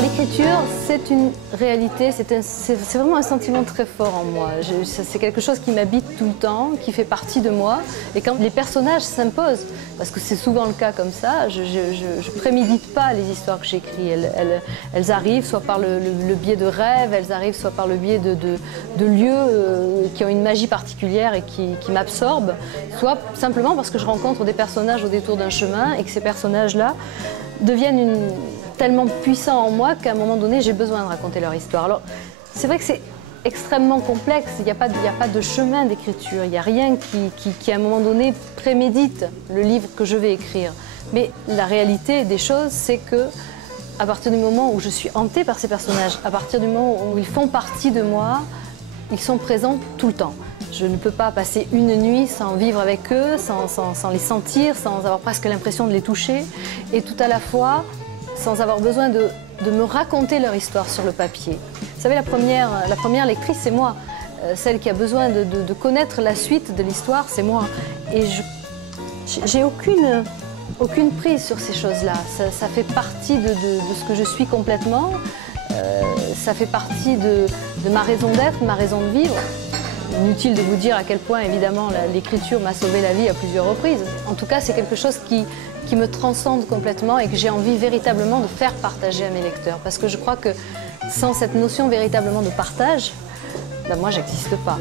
l'écriture, c'est une réalité, c'est vraiment un sentiment très fort en moi. C'est quelque chose qui m'habite tout le temps, qui fait partie de moi. Et quand les personnages s'imposent, parce que c'est souvent le cas comme ça, je ne prémédite pas les histoires que j'écris. Elles arrivent soit par le biais de rêves, elles arrivent soit par le biais de lieux qui ont une magie particulière et qui m'absorbent, soit simplement parce que je rencontre des personnages au détour d'un chemin et que ces personnages-là deviennent tellement puissants en moi qu'à un moment donné, j'ai besoin de raconter leur histoire. Alors, c'est vrai que c'est extrêmement complexe, il n'y a pas de chemin d'écriture, il n'y a rien qui, à un moment donné, prémédite le livre que je vais écrire. Mais la réalité des choses, c'est que à partir du moment où je suis hantée par ces personnages, à partir du moment où ils font partie de moi, ils sont présents tout le temps. Je ne peux pas passer une nuit sans vivre avec eux, sans les sentir, sans avoir presque l'impression de les toucher, et tout à la fois sans avoir besoin de me raconter leur histoire sur le papier. Vous savez, la première lectrice, c'est moi. Celle qui a besoin de connaître la suite de l'histoire, c'est moi. Et j'ai aucune prise sur ces choses-là. Ça fait partie de ce que je suis complètement. Ça fait partie de ma raison d'être, de ma raison de vivre. Inutile de vous dire à quel point, évidemment, l'écriture m'a sauvé la vie à plusieurs reprises. En tout cas, c'est quelque chose qui me transcende complètement et que j'ai envie véritablement de faire partager à mes lecteurs. Parce que je crois que sans cette notion véritablement de partage, ben moi, j'existe pas.